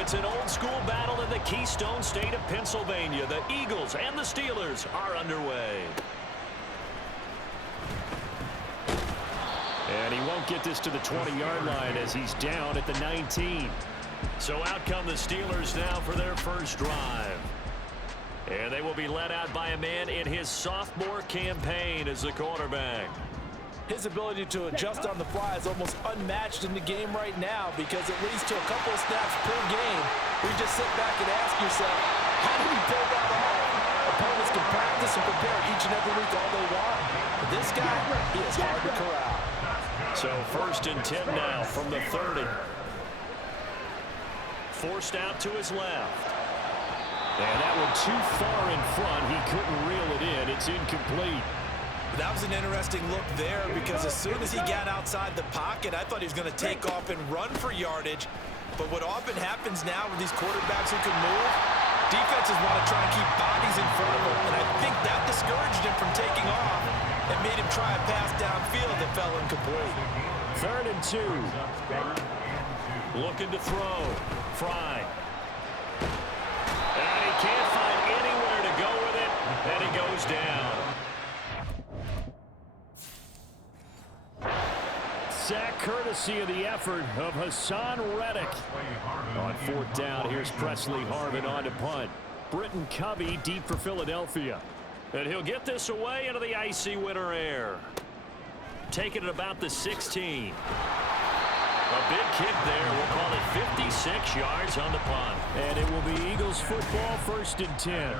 It's an old-school battle in the Keystone State of Pennsylvania. The Eagles and the Steelers are underway. And he won't get this to the 20-yard line as he's down at the 19. So out come the Steelers now for their first drive. And they will be led out by a man in his sophomore campaign as the quarterback. His ability to adjust on the fly is almost unmatched in the game right now because it leads to a couple of snaps per game where you just sit back and ask yourself, how did he pull that off? Opponents can practice and prepare each and every week all they want. But this guy, he is hard to corral. So 1st and 10 now from the 30. Forced out to his left. And that one too far in front. He couldn't reel it in. It's incomplete. That was an interesting look there because as soon as he got outside the pocket, I thought he was going to take off and run for yardage. But what often happens now with these quarterbacks who can move, defenses want to try and keep bodies in front of him. And I think that discouraged him from taking off and made him try a pass downfield that fell incomplete. 3rd and 2. Looking to throw. Fry. And he can't find anywhere to go with it. And he goes down. Sack courtesy of the effort of Hassan Reddick. On 4th down, here's Presley Harvin on to punt. Britton Covey deep for Philadelphia. And he'll get this away into the icy winter air. Taking it about the 16. A big kick there. We'll call it 56 yards on the punt. And it will be Eagles football 1st and 10.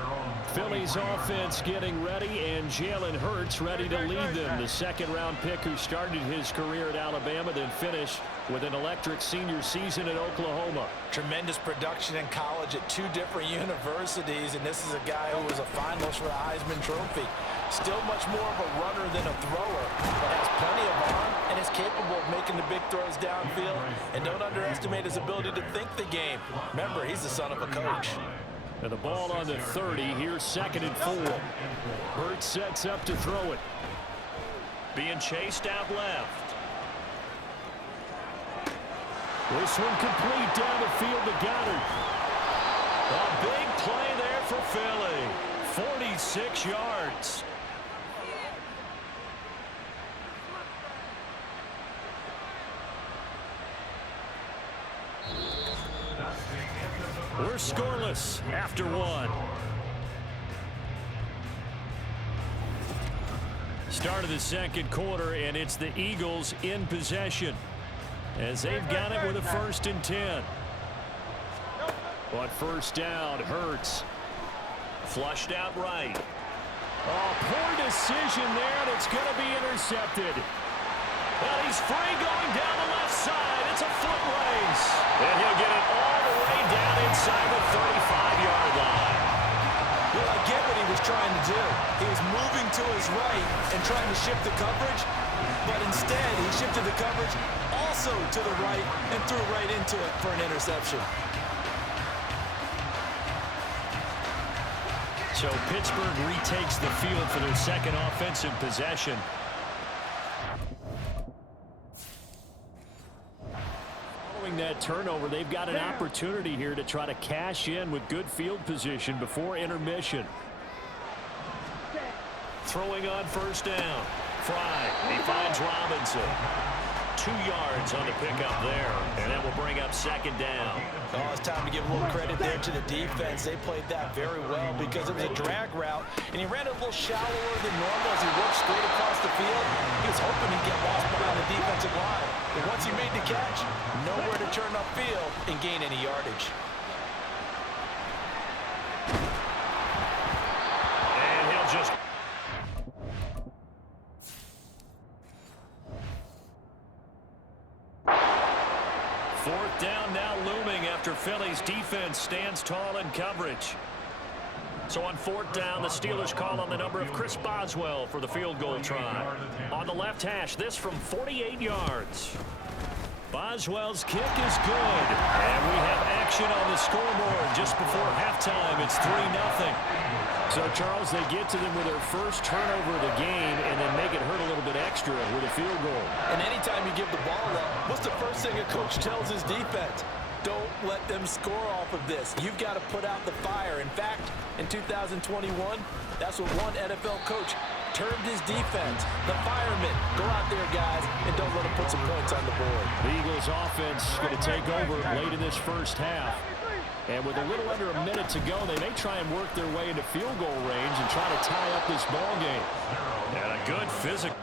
Philly's offense getting ready, and Jalen Hurts ready to lead them. The 2nd-round pick who started his career at Alabama, then finished with an electric senior season at Oklahoma. Tremendous production in college at 2 different universities, and this is a guy who was a finalist for the Heisman Trophy. Still much more of a runner than a thrower, but has plenty of arm and is capable of making the big throws downfield. And don't underestimate his ability to think the game. Remember, he's the son of a coach. And the ball on the 30. Here's 2nd and 4. Hurts sets up to throw it. Being chased out left. This one complete down the field to Goddard. A big play there for Philly. 46 yards. We're scoreless after 1. Start of the 2nd quarter, and it's the Eagles in possession as they've got it with a 1st and 10. On 1st down, Hurts. Flushed out right. Oh, poor decision there, and it's going to be intercepted. Well, he's free going down the left side. It's a foot race. And he'll get it all the way down inside the 35-yard line. Well, I get what he was trying to do. He was moving to his right and trying to shift the coverage, but instead he shifted the coverage also to the right and threw right into it for an interception. So Pittsburgh retakes the field for their 2nd offensive possession. Following that turnover, they've got an opportunity here to try to cash in with good field position before intermission. Throwing on 1st down. Fry. He finds Robinson. 2 yards on the pickup there, and that will bring up 2nd down. Oh, it's time to give a little credit there to the defense. They played that very well because it was a drag route, and he ran it a little shallower than normal as he worked straight across the field. He was hoping he'd get lost behind the defensive line, but once he made the catch, nowhere to turn upfield and gain any yardage. And he'll just... 4th down now looming after Philly's defense stands tall in coverage. So on 4th down, the Steelers call on the number of Chris Boswell for the field goal try. On the left hash, this from 48 yards. Boswell's kick is good. And we have action on the scoreboard just before halftime. It's 3-0. So, Charles, they get to them with their first turnover of the game and then make it hurt a little bit extra with a field goal. And anytime you give the ball up, what's the first thing a coach tells his defense? don't let them score off of this. You've got to put out the fire. In fact, in 2021, that's what one NFL coach termed his defense. The firemen. Go out there, guys, and don't let them put some points on the board. The Eagles offense going to take over late in this first half. And with a little under a minute to go, they may try and work their way into field goal range and try to tie up this ball game. And a good physical.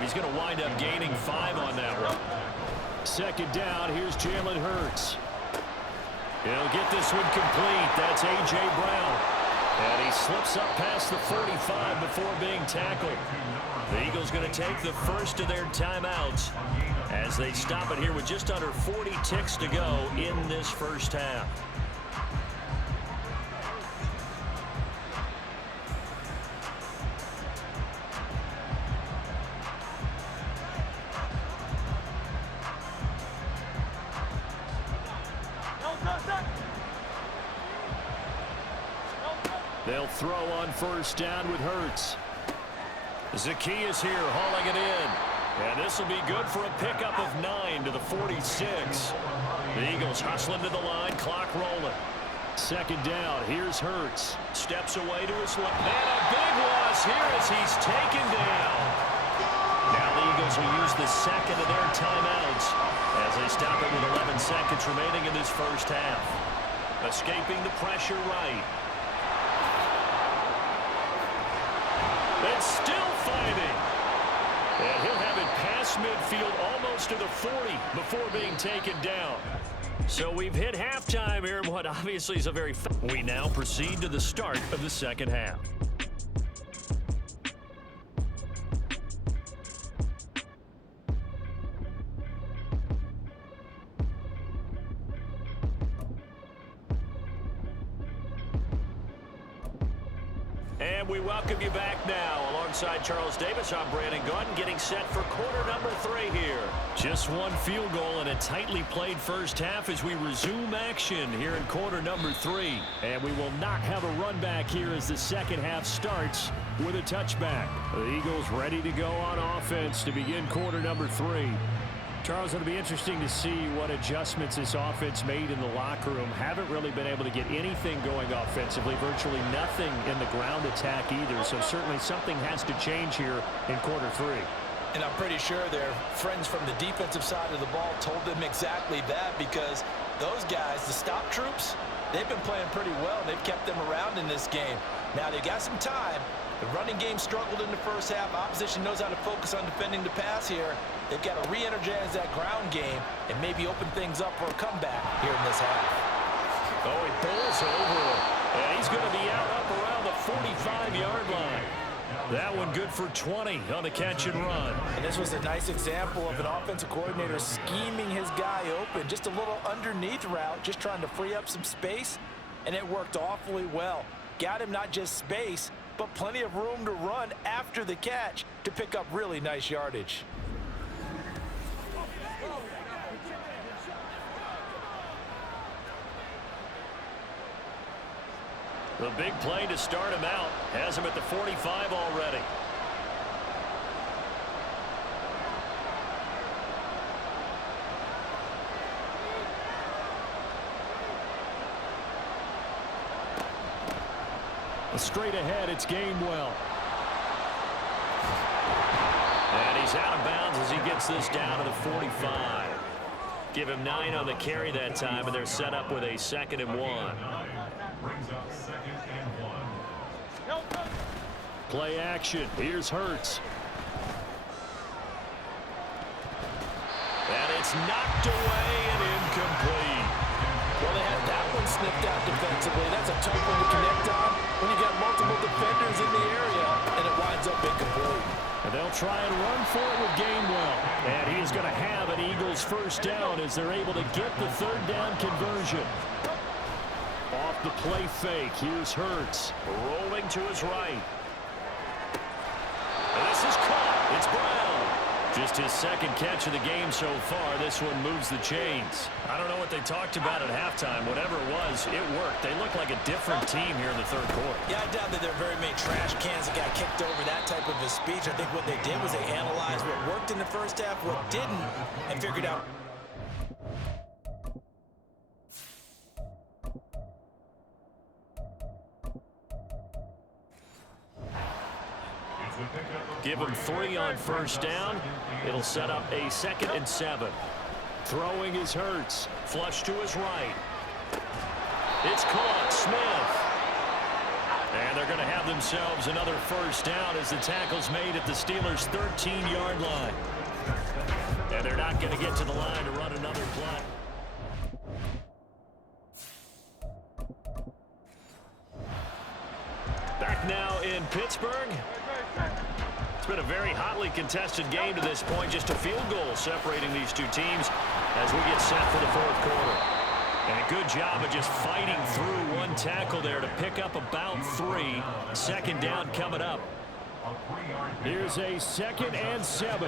He's going to wind up gaining 5 on that one. Second down, here's Jalen Hurts. He'll get this one complete. That's A.J. Brown. And he slips up past the 45 before being tackled. The Eagles going to take the first of their timeouts as they stop it here with just under 40 ticks to go in this first half. They'll throw on first down with Hurts. Zacchaeus here hauling it in. And this will be good for a pickup of 9 to the 46. The Eagles hustling to the line, clock rolling. Second down, here's Hurts. Steps away to his left. And a big loss here as he's taken down. Now the Eagles will use the second of their timeouts as they stop it with 11 seconds remaining in this first half. Escaping the pressure right. And still fighting. And he'll have it past midfield almost to the 40 before being taken down. So we've hit halftime here in what obviously is a very... We now proceed to the start of the second half. And we welcome you back now. Alongside Charles Davis, I'm Brandon Gaudin, getting set for quarter number 3 here. Just one field goal and a tightly played first half as we resume action here in quarter number 3. And we will not have a run back here as the second half starts with a touchback. The Eagles ready to go on offense to begin quarter number 3. Charles, it'll be interesting to see what adjustments this offense made in the locker room. Haven't really been able to get anything going offensively, virtually nothing in the ground attack either. So certainly something has to change here in quarter 3. And I'm pretty sure their friends from the defensive side of the ball told them exactly that, because those guys, the stop troops, they've been playing pretty well. They've kept them around in this game. Now they got some time. The running game struggled in the first half. Opposition knows how to focus on defending the pass here. They've got to re-energize that ground game and maybe open things up for a comeback here in this half. Oh, he pulls over him. And he's going to be out up around the 45-yard line. That one good for 20 on the catch and run. And this was a nice example of an offensive coordinator scheming his guy open. Just a little underneath route, just trying to free up some space, and it worked awfully well. Got him not just space, but plenty of room to run after the catch to pick up really nice yardage. The big play to start him out has him at the 45 already. Straight ahead, it's Gainwell. And he's out of bounds as he gets this down to the 45. Give him 9 on the carry that time, and they're set up with a 2nd and 1. Play action. Here's Hurts. And it's knocked away and incomplete. Well, they had that one sniffed out defensively. That's a tough one to connect on when you got multiple defenders in the area, and it winds up incomplete. And they'll try and run for it with Gainwell. And he is going to have an Eagles first down as they're able to get the 3rd down conversion. Off the play fake, here's Hurts. Rolling to his right. And this is caught. It's Brown. Just his second catch of the game so far. This one moves the chains. I don't know what they talked about at halftime. Whatever it was, it worked. They look like a different team here in the third quarter. Yeah, I doubt that there are very many trash cans that got kicked over that type of a speech. I think what they did was they analyzed what worked in the first half, what didn't, and figured out. Give him 3 on first down. It'll set up a 2nd and 7. Throwing is Hurts. Flush to his right. It's caught. Smith. And they're going to have themselves another first down as the tackle's made at the Steelers' 13-yard line. And they're not going to get to the line to run another play. Back now in Pittsburgh. It's been a very hotly contested game to this point. Just a field goal separating these two teams as we get set for the fourth quarter. And a good job of just fighting through one tackle there to pick up about 3. 2nd down coming up. Here's a 2nd and 7.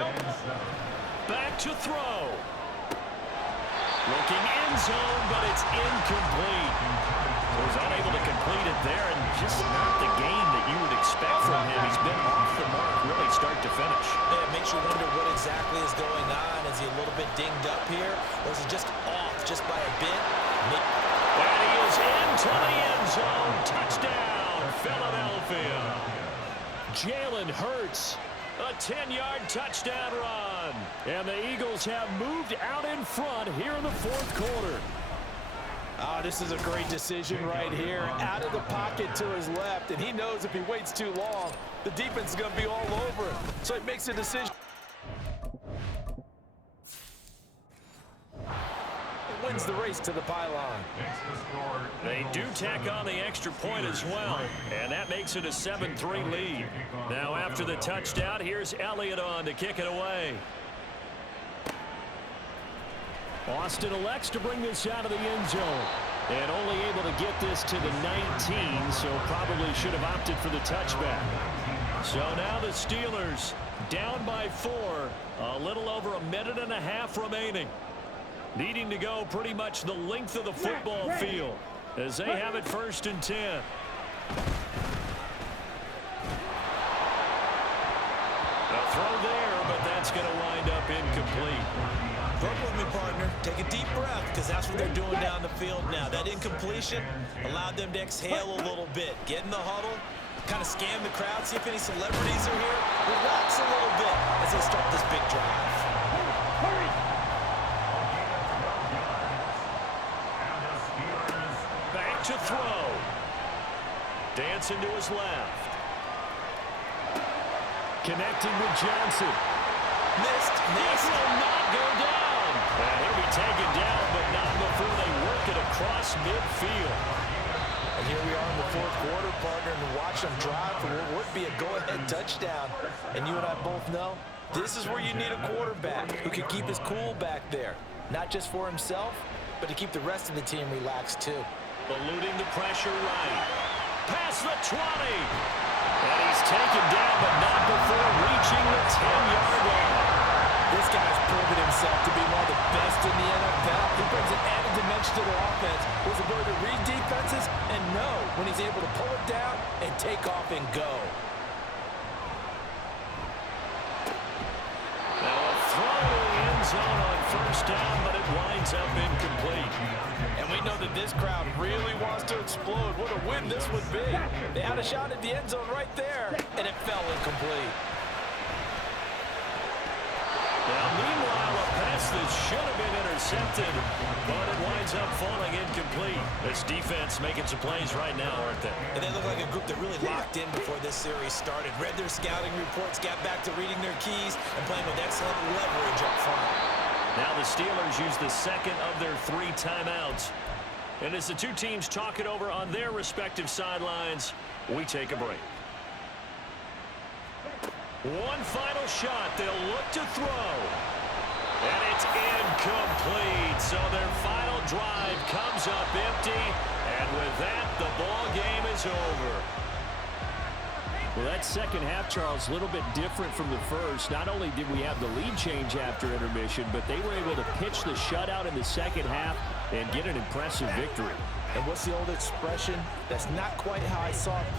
Back to throw. Looking end zone, but it's incomplete. Was unable to complete it there, and just not the game that you would expect from him. He's been off the mark really start to finish. Yeah, it makes you wonder what exactly is going on. Is he a little bit dinged up here, or is he just off just by a bit? And he is into the end zone. Touchdown, Philadelphia. Jalen Hurts, a 10-yard touchdown run. And the Eagles have moved out in front here in the fourth quarter. Oh, this is a great decision right here. Out of the pocket to his left, and he knows if he waits too long, the defense is going to be all over him. So he makes a decision. It wins the race to the pylon. They do tack on the extra point as well, and that makes it a 7-3 lead. Now after the touchdown, here's Elliott on to kick it away. Austin elects to bring this out of the end zone. And only able to get this to the 19, so probably should have opted for the touchback. So now the Steelers down by 4, a little over a minute and a half remaining. Needing to go pretty much the length of the football field as they have it 1st and 10. A throw there, but that's going to wind up incomplete. Work with me, partner. Take a deep breath, because that's what they're doing down the field now. That incompletion allowed them to exhale a little bit. Get in the huddle, kind of scan the crowd, see if any celebrities are here. Relax a little bit as they start this big drive. Back to throw. Dancing to his left. Connecting with Johnson. Missed. This will not go down. And he'll be taken down, but not before they work it across midfield. And here we are in the fourth quarter, partner, and watch them drive for what would be a go-ahead touchdown. And you and I both know this is where you need a quarterback who can keep his cool back there. Not just for himself, but to keep the rest of the team relaxed too. Eluding the pressure right. Past the 20. And he's taken down, but not before reaching the 10-yard line. This guy's proven himself to be one of the best in the NFL. He brings an added dimension to their offense. His ability to read defenses and know when he's able to pull it down and take off and go. Now a throw to the end zone on first down, but it winds up incomplete. And we know that this crowd really wants to explode. What a win this would be. They had a shot at the end zone right there, and it fell incomplete. Now, meanwhile, a pass that should have been intercepted, but it winds up falling incomplete. This defense making some plays right now, aren't they? And they look like a group that really locked in before this series started. Read their scouting reports, got back to reading their keys, and playing with excellent leverage up front. Now the Steelers use the second of their 3 timeouts. And as the two teams talk it over on their respective sidelines, we take a break. One final shot. They'll look to throw. And it's incomplete. So their final drive comes up empty. And with that, the ball game is over. Well, that second half, Charles, a little bit different from the first. Not only did we have the lead change after intermission, but they were able to pitch the shutout in the second half and get an impressive victory. And what's the old expression? That's not quite how I saw it play.